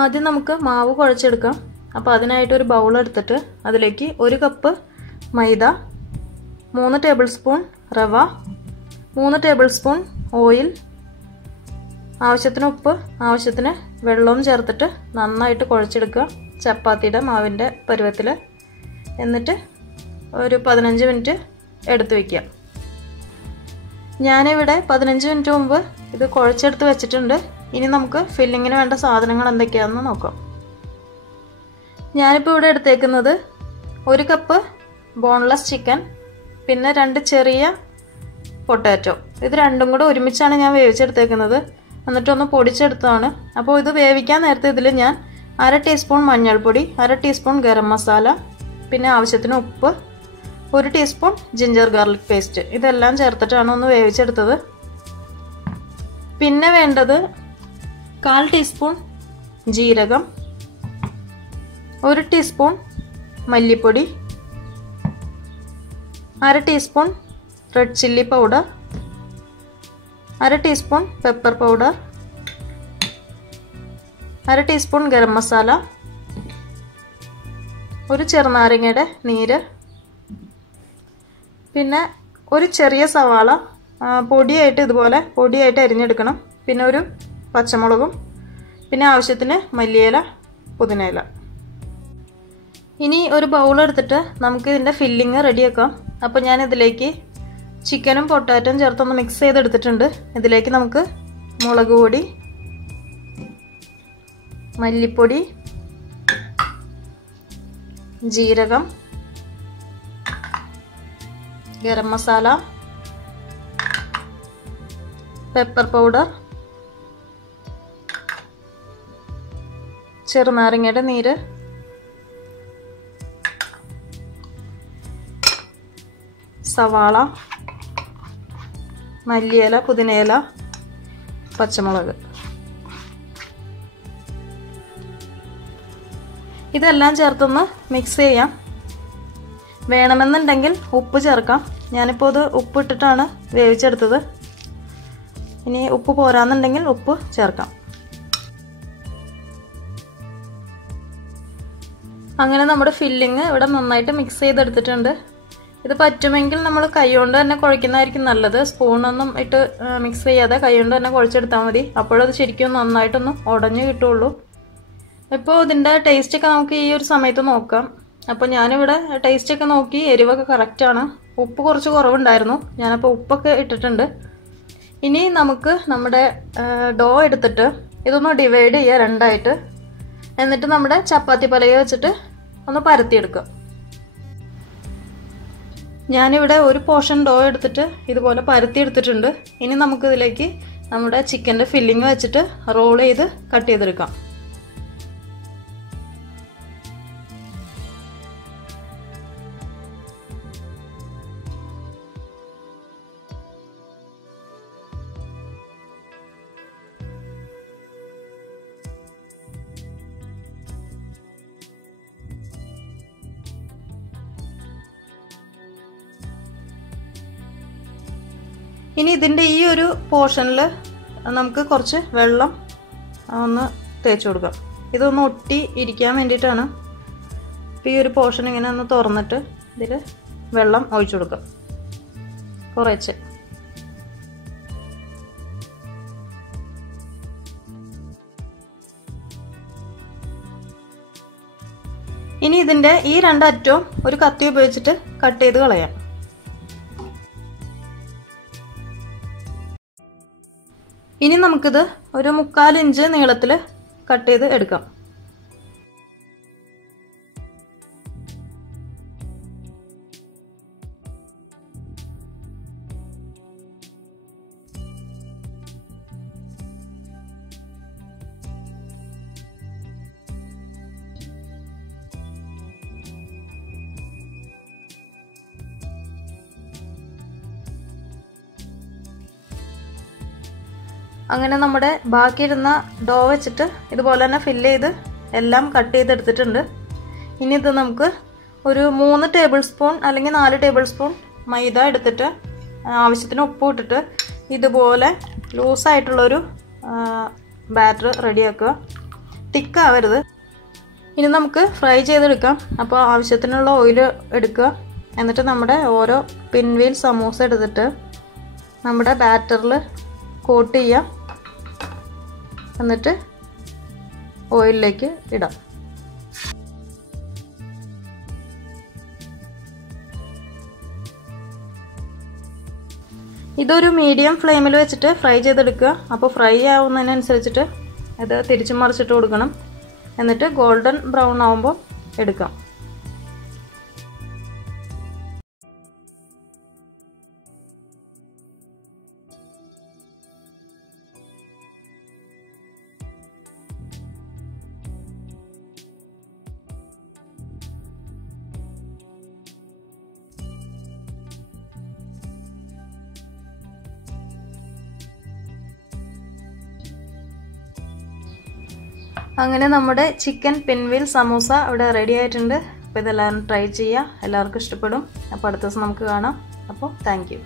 ആദ്യം നമുക്ക് മാവ് കുഴച്ചെടുക്കാം. അപ്പോൾ അതിനായിട്ട് ഒരു ബൗൾ എടുത്തിട്ട് അതിലേക്ക് 1 കപ്പ് മൈദ, 3 ടേബിൾ സ്പൂൺ റവ, 3 ടേബിൾ സ്പൂൺ ഓയിൽ, ആവശ്യത്തിന് ഉപ്പ്, ആവശ്യത്തിന് വെള്ളവും ചേർത്തിട്ട് നന്നായിട്ട് കുഴച്ചെടുക്കുക ചപ്പാത്തിയുടെ മാവിൻ്റെ പരുവത്തിൽ. എന്നിട്ട് ഒരു 15 മിനിറ്റ് എടുത്ത് വയ്ക്കുക. ഞാനിവിടെ 15 മിനിറ്റ് മുമ്പ് ഇത് കുഴച്ചെടുത്ത് വെച്ചിട്ടുണ്ട്. ഇനി നമുക്ക് ഫില്ലിങ്ങിന് വേണ്ട സാധനങ്ങൾ എന്തൊക്കെയാണെന്ന് നോക്കാം. ഞാനിപ്പോൾ ഇവിടെ എടുത്തേക്കുന്നത് 1 കപ്പ് ബോൺലെസ് ചിക്കൻ, പിന്നെ 2 ചെറിയ പൊട്ടാറ്റോ. ഇത് രണ്ടും കൂടെ ഒരുമിച്ചാണ് ഞാൻ വേവിച്ചെടുത്തേക്കുന്നത്. എന്നിട്ടൊന്ന് പൊടിച്ചെടുത്തതാണ്. അപ്പോൾ ഇത് വേവിക്കാൻ നേരത്തെ ഇതിൽ ഞാൻ 1/2 ടീസ്പൂൺ മഞ്ഞൾപ്പൊടി, 1/2 ടീസ്പൂൺ ഗരം മസാല, പിന്നെ ആവശ്യത്തിന് ഉപ്പ്, 1 ടീസ്പൂൺ ജിഞ്ചർ ഗാർലിക് പേസ്റ്റ് ഇതെല്ലാം ചേർത്തിട്ടാണ് ഒന്ന് വേവിച്ചെടുത്തത്. പിന്നെ വേണ്ടത് 1/4 ടീസ്പൂൺ ജീരകം, 1 ടീസ്പൂൺ മല്ലിപ്പൊടി, 1/2 teaspoon red chilli powder, 1/2 teaspoon pepper powder, 1/2 teaspoon garam masala, 1 ചെറുനാരങ്ങയുടെ നീര്, പിന്നെ ഒരു ചെറിയ സവാള പൊടിയായിട്ട് ഇതുപോലെ പൊടിയായിട്ട് അരിഞ്ഞെടുക്കണം, പിന്നെ ഒരു പച്ചമുളകും, പിന്നെ ആവശ്യത്തിന് മല്ലിയില, പുതിനയില. ഇനി ഒരു ബൗൾ എടുത്തിട്ട് നമുക്ക് ഇതിൻ്റെ ഫില്ലിങ് റെഡിയാക്കാം. അപ്പോൾ ഞാൻ ഇതിലേക്ക് ചിക്കനും പൊട്ടാറ്റോയും ചേർത്തൊന്ന് മിക്സ് ചെയ്തെടുത്തിട്ടുണ്ട്. ഇതിലേക്ക് നമുക്ക് മുളക് പൊടി, മല്ലിപ്പൊടി, ജീരകം, ഗരം മസാല, പെപ്പർ പൗഡർ, ചെറുനാരങ്ങയുടെ നീര്, സവാള, മല്ലിയില, പുതിനയില, പച്ചമുളക് ഇതെല്ലാം ചേർത്തൊന്ന് മിക്സ് ചെയ്യാം. വേണമെന്നുണ്ടെങ്കിൽ ഉപ്പ് ചേർക്കാം. ഞാനിപ്പോൾ ഇത് ഉപ്പ് ഇട്ടിട്ടാണ് വേവിച്ചെടുത്തത്. ഇനി ഉപ്പ് പോരാന്നുണ്ടെങ്കിൽ ഉപ്പ് ചേർക്കാം. അങ്ങനെ നമ്മുടെ ഫില്ലിങ് ഇവിടെ നന്നായിട്ട് മിക്സ് ചെയ്തെടുത്തിട്ടുണ്ട്. ഇത് പറ്റുമെങ്കിൽ നമ്മൾ കൈകൊണ്ട് തന്നെ കുഴയ്ക്കുന്നതായിരിക്കും നല്ലത്. സ്പൂണൊന്നും ഇട്ട് മിക്സ് ചെയ്യാതെ കൈകൊണ്ട് തന്നെ കുഴച്ചെടുത്താൽ മതി. അപ്പോഴത് ശരിക്കും നന്നായിട്ടൊന്ന് ഉടഞ്ഞു കിട്ടുള്ളൂ. ഇപ്പോൾ ഇതിൻ്റെ ടേസ്റ്റൊക്കെ നമുക്ക് ഈ ഒരു സമയത്ത് നോക്കാം. അപ്പോൾ ഞാനിവിടെ ടേസ്റ്റൊക്കെ നോക്കി എരിവൊക്കെ കറക്റ്റാണ്. ഉപ്പ് കുറച്ച് കുറവുണ്ടായിരുന്നു. ഞാനപ്പോൾ ഉപ്പൊക്കെ ഇട്ടിട്ടുണ്ട്. ഇനി നമുക്ക് നമ്മുടെ ഡോ എടുത്തിട്ട് ഇതൊന്ന് ഡിവൈഡ് ചെയ്യുക രണ്ടായിട്ട്. എന്നിട്ട് നമ്മുടെ ചപ്പാത്തി പലക വെച്ചിട്ട് ഒന്ന് പരത്തിയെടുക്കുക. ഞാനിവിടെ ഒരു പോർഷൻ ഡോ എടുത്തിട്ട് ഇതുപോലെ പരത്തിയെടുത്തിട്ടുണ്ട്. ഇനി നമുക്കിതിലേക്ക് നമ്മുടെ ചിക്കൻ്റെ ഫില്ലിങ് വെച്ചിട്ട് റോൾ ചെയ്ത് കട്ട് ചെയ്തെടുക്കാം. ഇനി ഇതിൻ്റെ ഈ ഒരു പോർഷനിൽ നമുക്ക് കുറച്ച് വെള്ളം ഒന്ന് തേച്ച് കൊടുക്കാം. ഇതൊന്ന് ഒട്ടി ഇരിക്കാൻ വേണ്ടിയിട്ടാണ്. അപ്പോൾ ഈ ഒരു പോർഷൻ ഇങ്ങനെ ഒന്ന് തുറന്നിട്ട് ഇതിൽ വെള്ളം ഒഴിച്ചു കൊടുക്കാം കുറച്ച്. ഇനി ഇതിൻ്റെ ഈ 2 അറ്റവും ഒരു കത്തി ഉപയോഗിച്ചിട്ട് കട്ട് ചെയ്ത് കളയാം. ഇനി നമുക്കിത് ഒരു 3/4 ഇഞ്ച് നീളത്തിൽ കട്ട് ചെയ്ത് എടുക്കാം. അങ്ങനെ നമ്മുടെ ബാക്കിയിരുന്ന ഡോ വെച്ചിട്ട് ഇതുപോലെ തന്നെ ഫില്ല് ചെയ്ത് എല്ലാം കട്ട് ചെയ്തെടുത്തിട്ടുണ്ട്. ഇനി ഇത് നമുക്ക് ഒരു 3 ടേബിൾ സ്പൂൺ അല്ലെങ്കിൽ 4 ടേബിൾ സ്പൂൺ മൈദ എടുത്തിട്ട് ആവശ്യത്തിന് ഉപ്പ് ഇട്ടിട്ട് ഇതുപോലെ ലൂസായിട്ടുള്ളൊരു ബാറ്റർ റെഡിയാക്കുക. തിക്കാവരുത്. ഇനി നമുക്ക് ഫ്രൈ ചെയ്തെടുക്കാം. അപ്പോൾ ആവശ്യത്തിനുള്ള ഓയിൽ എടുക്കുക. എന്നിട്ട് നമ്മുടെ ഓരോ പിൻവീൽ സമൂസ എടുത്തിട്ട് നമ്മുടെ ബാറ്ററിൽ കോട്ട് ചെയ്യാം. എന്നിട്ട് ഓയിലിലേക്ക് ഇടാം. ഇതൊരു മീഡിയം ഫ്ലെയിമിൽ വെച്ചിട്ട് ഫ്രൈ ചെയ്തെടുക്കുക. അപ്പോൾ ഫ്രൈ ആവുന്നതിനനുസരിച്ചിട്ട് ഇത് തിരിച്ചു മറിച്ചിട്ട് കൊടുക്കണം. എന്നിട്ട് ഗോൾഡൻ ബ്രൗൺ ആവുമ്പോൾ എടുക്കാം. അങ്ങനെ നമ്മുടെ ചിക്കൻ പിൻവീൽ സമൂസ ഇവിടെ റെഡി ആയിട്ടുണ്ട്. അപ്പോൾ ഇതെല്ലാവരും ട്രൈ ചെയ്യുക. എല്ലാവർക്കും ഇഷ്ടപ്പെടും. അപ്പോൾ അടുത്ത ദിവസം നമുക്ക് കാണാം. അപ്പോൾ താങ്ക് യു.